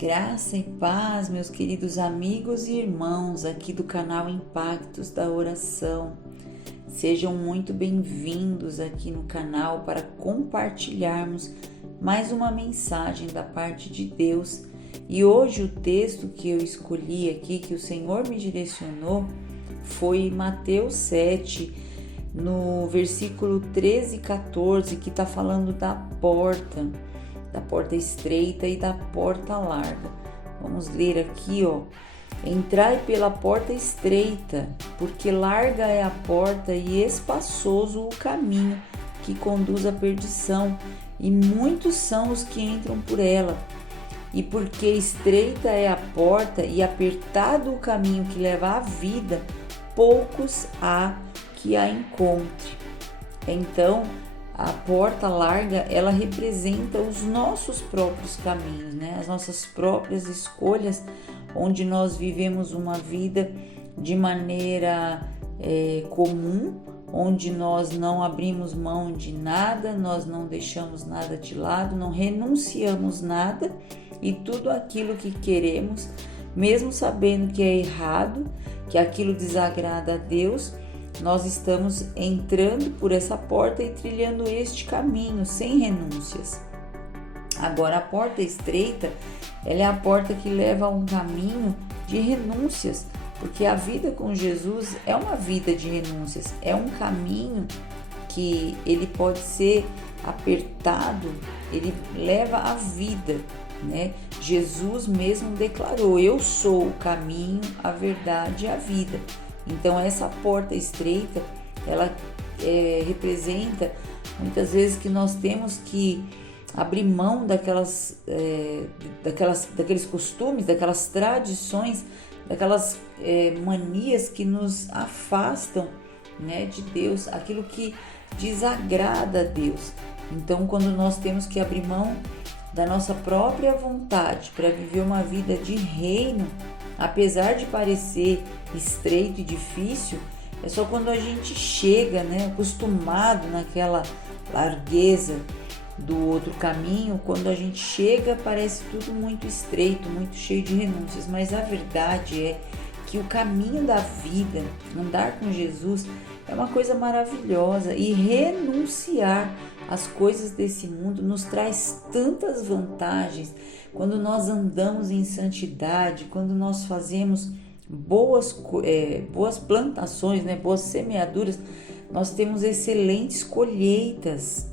Graça e paz, meus queridos amigos e irmãos aqui do canal Impactos da Oração. Sejam muito bem-vindos aqui no canal para compartilharmos mais uma mensagem da parte de Deus. E hoje o texto que eu escolhi aqui, que o Senhor me direcionou, foi Mateus 7, no versículo 13 e 14, que está falando da porta estreita e da porta larga. Vamos ler aqui, Entrai pela porta estreita, porque larga é a porta e espaçoso o caminho que conduz à perdição, e muitos são os que entram por ela. E porque estreita é a porta e apertado o caminho que leva à vida, poucos há que a encontre. Então, a porta larga, ela representa os nossos próprios caminhos, né? As nossas próprias escolhas, onde nós vivemos uma vida de maneira comum, onde nós não abrimos mão de nada, nós não deixamos nada de lado, não renunciamos nada, e tudo aquilo que queremos, mesmo sabendo que é errado, que aquilo desagrada a Deus, nós estamos entrando por essa porta e trilhando este caminho sem renúncias. Agora, a porta estreita, ela é a porta que leva a um caminho de renúncias, porque a vida com Jesus é uma vida de renúncias, é um caminho que ele pode ser apertado, ele leva à vida, né? Jesus mesmo declarou: eu sou o caminho, a verdade e a vida. Então essa porta estreita, ela representa muitas vezes que nós temos que abrir mão daqueles costumes, daquelas tradições, daquelas manias que nos afastam, né, de Deus, aquilo que desagrada a Deus. Então, quando nós temos que abrir mão da nossa própria vontade para viver uma vida de reino, apesar de parecer estreito e difícil, é só quando a gente chega, né, acostumado naquela largueza do outro caminho, quando a gente chega parece tudo muito estreito, muito cheio de renúncias, mas a verdade é que o caminho da vida, andar com Jesus, é uma coisa maravilhosa, e renunciar às coisas desse mundo nos traz tantas vantagens. Quando nós andamos em santidade, quando nós fazemos boas plantações, né, boas semeaduras, nós temos excelentes colheitas.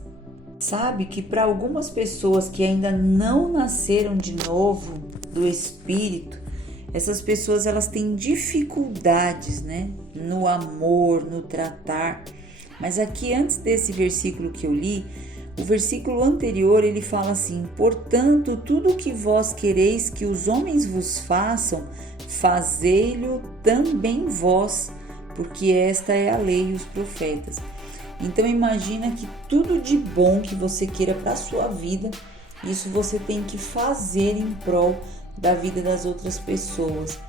Sabe que para algumas pessoas que ainda não nasceram de novo do Espírito, essas pessoas elas têm dificuldades, né, no amor, no tratar. Mas aqui, antes desse versículo que eu li, o versículo anterior, ele fala assim: portanto, tudo o que vós quereis que os homens vos façam, fazei-lo também vós, porque esta é a lei e os profetas. Então imagina que tudo de bom que você queira para a sua vida, isso você tem que fazer em prol da vida das outras pessoas.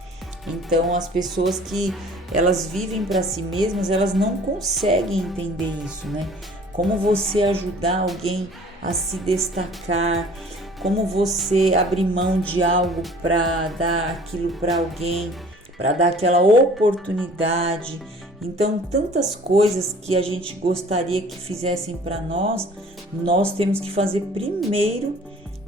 Então as pessoas que elas vivem para si mesmas, elas não conseguem entender isso, né? Como você ajudar alguém a se destacar, como você abrir mão de algo para dar aquilo para alguém, para dar aquela oportunidade. Então, tantas coisas que a gente gostaria que fizessem para nós, nós temos que fazer primeiro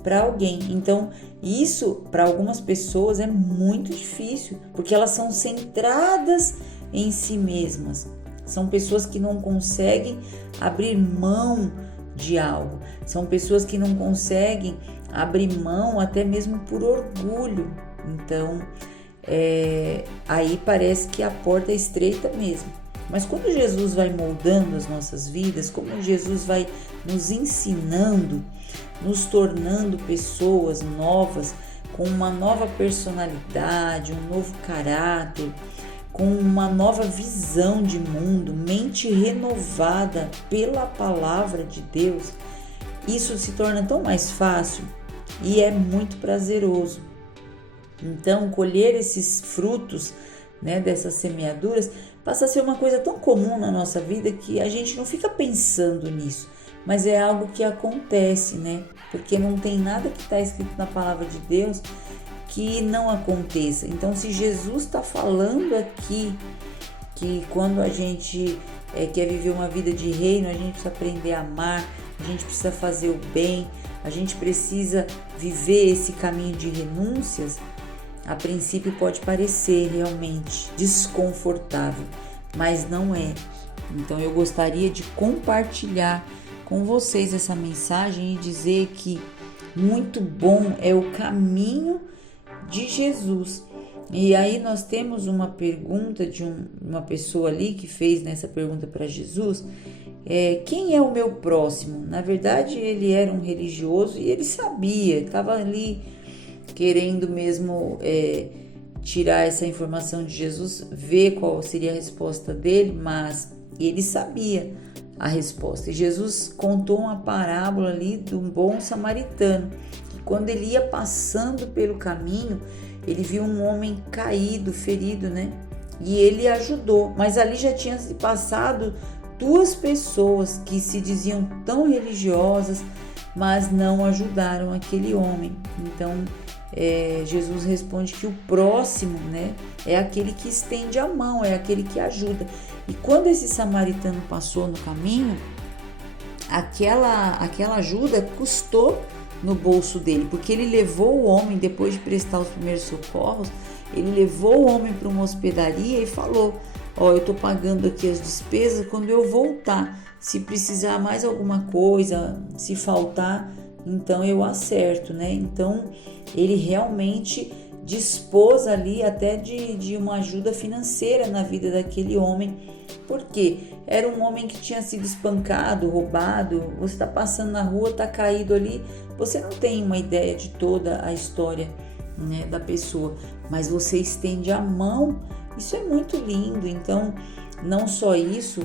para alguém. Então, isso para algumas pessoas é muito difícil, porque elas são centradas em si mesmas. São pessoas que não conseguem abrir mão de algo. São pessoas que não conseguem abrir mão até mesmo por orgulho. Então, aí parece que a porta é estreita mesmo. Mas quando Jesus vai moldando as nossas vidas, como Jesus vai nos ensinando, nos tornando pessoas novas, com uma nova personalidade, um novo caráter, com uma nova visão de mundo, mente renovada pela palavra de Deus, isso se torna tão mais fácil e é muito prazeroso. Então, colher esses frutos, né, dessas semeaduras passa a ser uma coisa tão comum na nossa vida que a gente não fica pensando nisso, mas é algo que acontece, né? porque não tem nada que está escrito na palavra de Deus que não aconteça. Então, se Jesus está falando aqui que quando a gente quer viver uma vida de reino, a gente precisa aprender a amar, a gente precisa fazer o bem, a gente precisa viver esse caminho de renúncias, a princípio pode parecer realmente desconfortável, mas não é. Então eu gostaria de compartilhar com vocês essa mensagem e dizer que muito bom é o caminho de Jesus. E aí nós temos uma pergunta de uma pessoa ali que fez nessa pergunta para Jesus, quem é o meu próximo? Na verdade ele era um religioso e ele sabia, estava ali querendo mesmo tirar essa informação de Jesus, ver qual seria a resposta dele, mas ele sabia a resposta. E Jesus contou uma parábola ali de um bom samaritano, que quando ele ia passando pelo caminho, ele viu um homem caído, ferido, né? E ele ajudou, mas ali já tinha se passado 2 pessoas que se diziam tão religiosas, mas não ajudaram aquele homem. Então, Jesus responde que o próximo, né, é aquele que estende a mão, é aquele que ajuda. E quando esse samaritano passou no caminho, aquela ajuda custou no bolso dele, porque ele levou o homem, depois de prestar os primeiros socorros, ele levou o homem para uma hospedaria e falou: eu estou pagando aqui as despesas, quando eu voltar, se precisar mais alguma coisa, se faltar, então eu acerto, né? Então ele realmente dispôs ali até de uma ajuda financeira na vida daquele homem, porque era um homem que tinha sido espancado, roubado. Você está passando na rua, está caído ali, você não tem uma ideia de toda a história, né, da pessoa, mas você estende a mão, isso é muito lindo. Então, não só isso,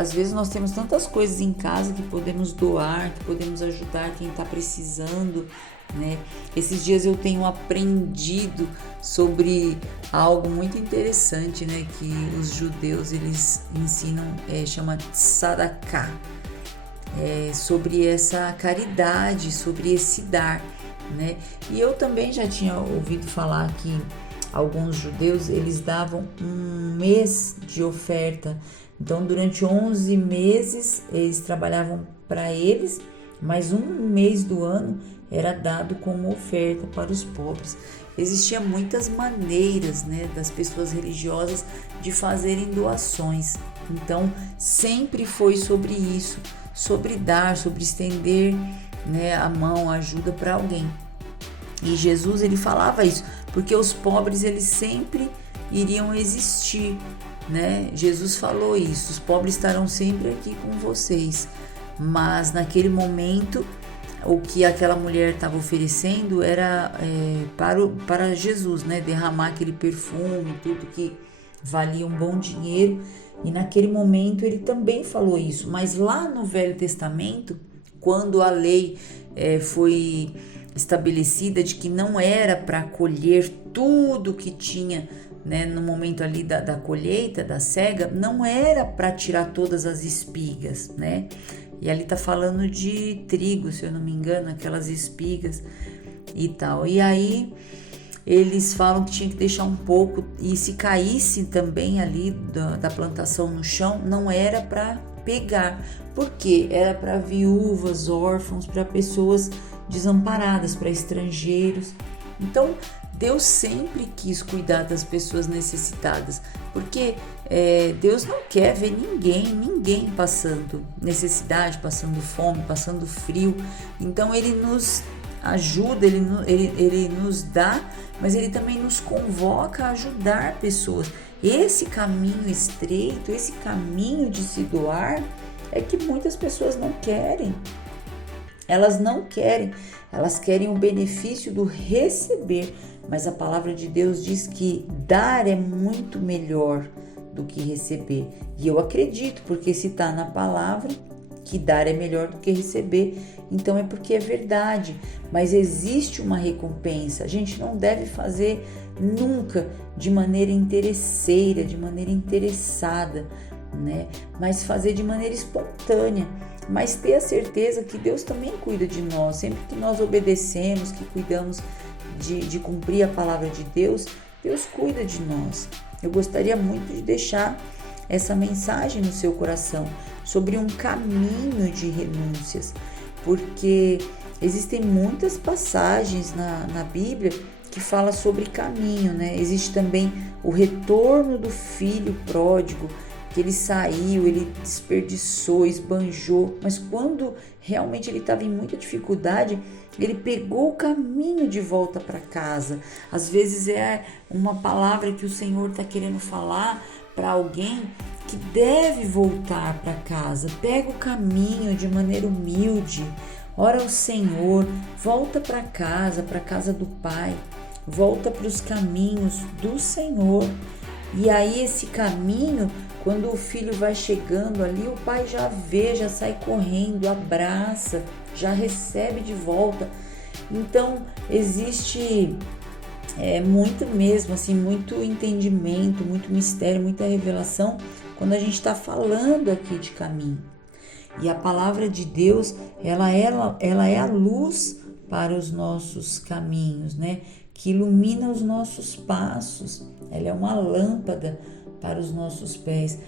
às vezes nós temos tantas coisas em casa que podemos doar, que podemos ajudar quem está precisando, né? Esses dias eu tenho aprendido sobre algo muito interessante, né, que os judeus eles ensinam, chama tzedakah, sobre essa caridade, sobre esse dar, né? E eu também já tinha ouvido falar que alguns judeus eles davam um mês de oferta. Então, durante 11 meses eles trabalhavam para eles, mas um mês do ano era dado como oferta para os pobres. Existiam muitas maneiras, né, das pessoas religiosas de fazerem doações. Então, sempre foi sobre isso, sobre dar, sobre estender, né, a mão, a ajuda para alguém. E Jesus ele falava isso, porque os pobres eles sempre iriam existir, né? Jesus falou isso: os pobres estarão sempre aqui com vocês. Mas naquele momento, o que aquela mulher estava oferecendo era para Jesus, né? Derramar aquele perfume, tudo que valia um bom dinheiro. E naquele momento ele também falou isso. Mas lá no Velho Testamento, quando a lei foi estabelecida de que não era para colher tudo que tinha, né, no momento ali da colheita, da cega, não era para tirar todas as espigas, né? E ali tá falando de trigo, se eu não me engano, aquelas espigas e tal. E aí eles falam que tinha que deixar um pouco, e se caísse também ali da plantação no chão, não era para pegar, porque era para viúvas, órfãos, para pessoas desamparadas, para estrangeiros. Então Deus sempre quis cuidar das pessoas necessitadas, porque Deus não quer ver ninguém passando necessidade, passando fome, passando frio. Então ele nos ajuda, ele nos dá, mas ele também nos convoca a ajudar pessoas. Esse caminho estreito, esse caminho de se doar é que muitas pessoas não querem. Elas não querem, elas querem o benefício do receber, mas a palavra de Deus diz que dar é muito melhor do que receber. E eu acredito, porque se está na palavra que dar é melhor do que receber, então é porque é verdade. Mas existe uma recompensa. A gente não deve fazer nunca de maneira interesseira, de maneira interessada, né? Mas fazer de maneira espontânea. mas ter a certeza que Deus também cuida de nós. Sempre que nós obedecemos, que cuidamos de cumprir a palavra de Deus, Deus cuida de nós. Eu gostaria muito de deixar essa mensagem no seu coração sobre um caminho de renúncias, porque existem muitas passagens na Bíblia que fala sobre caminho, né? Existe também o retorno do filho pródigo, que ele saiu, ele desperdiçou, esbanjou, mas quando realmente ele estava em muita dificuldade, ele pegou o caminho de volta para casa. Às vezes é uma palavra que o Senhor está querendo falar para alguém que deve voltar para casa. Pega o caminho de maneira humilde, ora ao Senhor, volta para casa do Pai, volta para os caminhos do Senhor. E aí esse caminho, quando o filho vai chegando ali, o pai já vê, já sai correndo, abraça, já recebe de volta. Então existe muito mesmo, assim, muito entendimento, muito mistério, muita revelação quando a gente está falando aqui de caminho. E a palavra de Deus, ela é a luz para os nossos caminhos, né? Que ilumina os nossos passos. Ela é uma lâmpada para os nossos pés.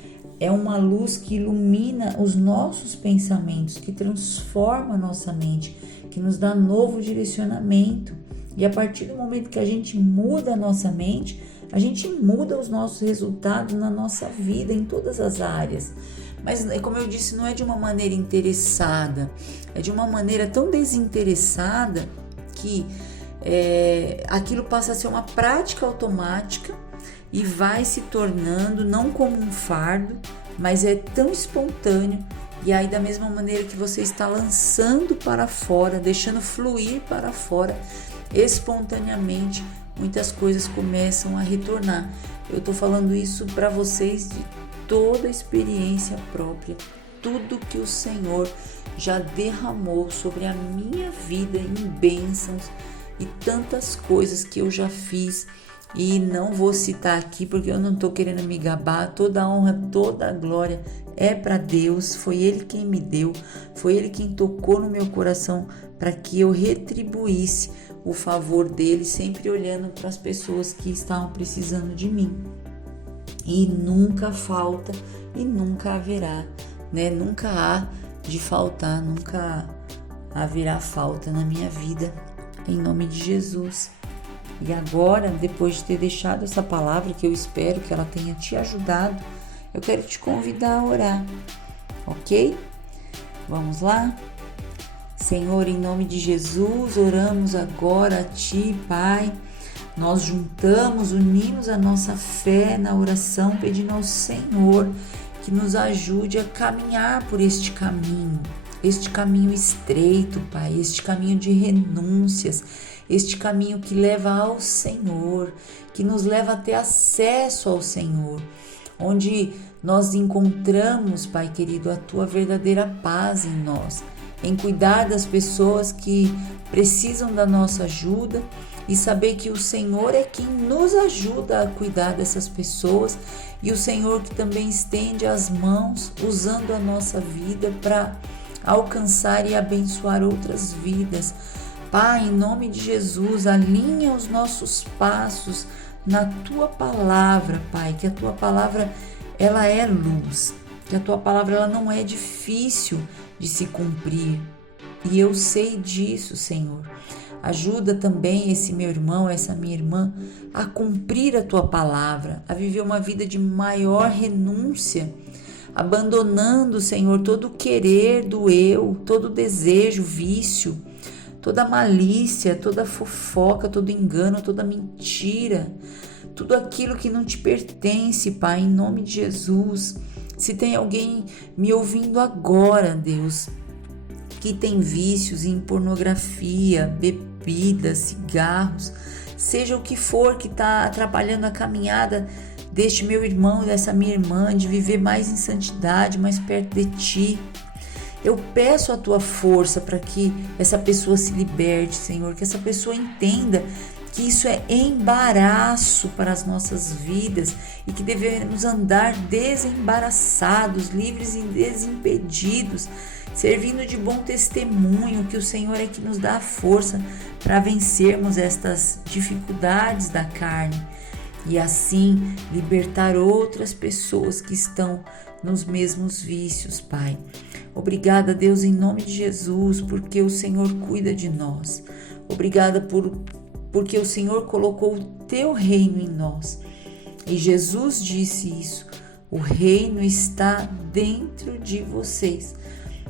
É uma luz que ilumina os nossos pensamentos, que transforma a nossa mente, que nos dá novo direcionamento. E a partir do momento que a gente muda a nossa mente, a gente muda os nossos resultados na nossa vida, em todas as áreas. Mas, como eu disse, não é de uma maneira interessada, é de uma maneira tão desinteressada que aquilo passa a ser uma prática automática e vai se tornando não como um fardo, mas é tão espontâneo. E aí, da mesma maneira que você está lançando para fora, deixando fluir para fora, espontaneamente, muitas coisas começam a retornar. Eu estou falando isso para vocês de toda a experiência própria, tudo que o Senhor já derramou sobre a minha vida em bênçãos e tantas coisas que eu já fiz. E não vou citar aqui porque eu não estou querendo me gabar. Toda a honra, toda a glória é para Deus. Foi Ele quem me deu, foi Ele quem tocou no meu coração para que eu retribuísse o favor dele, sempre olhando para as pessoas que estavam precisando de mim. E nunca falta e nunca haverá, né? Nunca há de faltar, nunca haverá falta na minha vida, em nome de Jesus. E agora, depois de ter deixado essa palavra, que eu espero que ela tenha te ajudado, eu quero te convidar a orar, ok? Vamos lá? Senhor, em nome de Jesus, oramos agora a Ti, Pai. Nós juntamos, unimos a nossa fé na oração, pedindo ao Senhor que nos ajude a caminhar por este caminho estreito, Pai, este caminho de renúncias, este caminho que leva ao Senhor, que nos leva a ter acesso ao Senhor, onde nós encontramos, Pai querido, a Tua verdadeira paz em nós, em cuidar das pessoas que precisam da nossa ajuda e saber que o Senhor é quem nos ajuda a cuidar dessas pessoas e o Senhor que também estende as mãos usando a nossa vida para alcançar e abençoar outras vidas. Pai, em nome de Jesus, alinha os nossos passos na Tua palavra, Pai, que a Tua palavra ela é luz, que a Tua palavra ela não é difícil de se cumprir. E eu sei disso, Senhor. Ajuda também esse meu irmão, essa minha irmã a cumprir a Tua palavra, a viver uma vida de maior renúncia, abandonando, Senhor, todo o querer do eu, todo o desejo, vício, toda malícia, toda fofoca, todo engano, toda mentira, tudo aquilo que não te pertence, Pai, em nome de Jesus. Se tem alguém me ouvindo agora, Deus, que tem vícios em pornografia, bebida, cigarros, seja o que for que está atrapalhando a caminhada deste meu irmão e dessa minha irmã, de viver mais em santidade, mais perto de Ti, eu peço a Tua força para que essa pessoa se liberte, Senhor, que essa pessoa entenda que isso é embaraço para as nossas vidas e que devemos andar desembaraçados, livres e desimpedidos, servindo de bom testemunho, que o Senhor é que nos dá a força para vencermos estas dificuldades da carne e assim libertar outras pessoas que estão nos mesmos vícios, Pai. Obrigada, Deus, em nome de Jesus, porque o Senhor cuida de nós. Obrigada porque o Senhor colocou o teu reino em nós. E Jesus disse isso: o reino está dentro de vocês.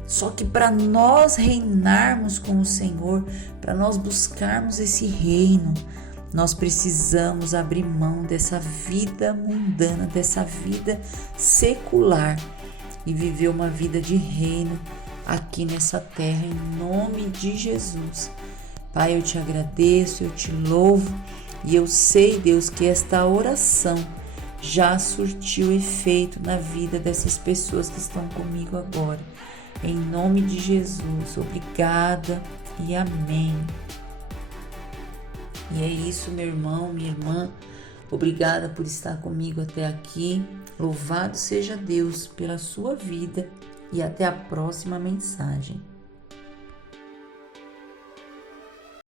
Só que para nós reinarmos com o Senhor, para nós buscarmos esse reino, nós precisamos abrir mão dessa vida mundana, dessa vida secular e viver uma vida de reino aqui nessa terra, em nome de Jesus. Pai, eu te agradeço, eu te louvo e eu sei, Deus, que esta oração já surtiu efeito na vida dessas pessoas que estão comigo agora. Em nome de Jesus, obrigada e amém. E é isso, meu irmão, minha irmã. Obrigada por estar comigo até aqui. Louvado seja Deus pela sua vida e até a próxima mensagem.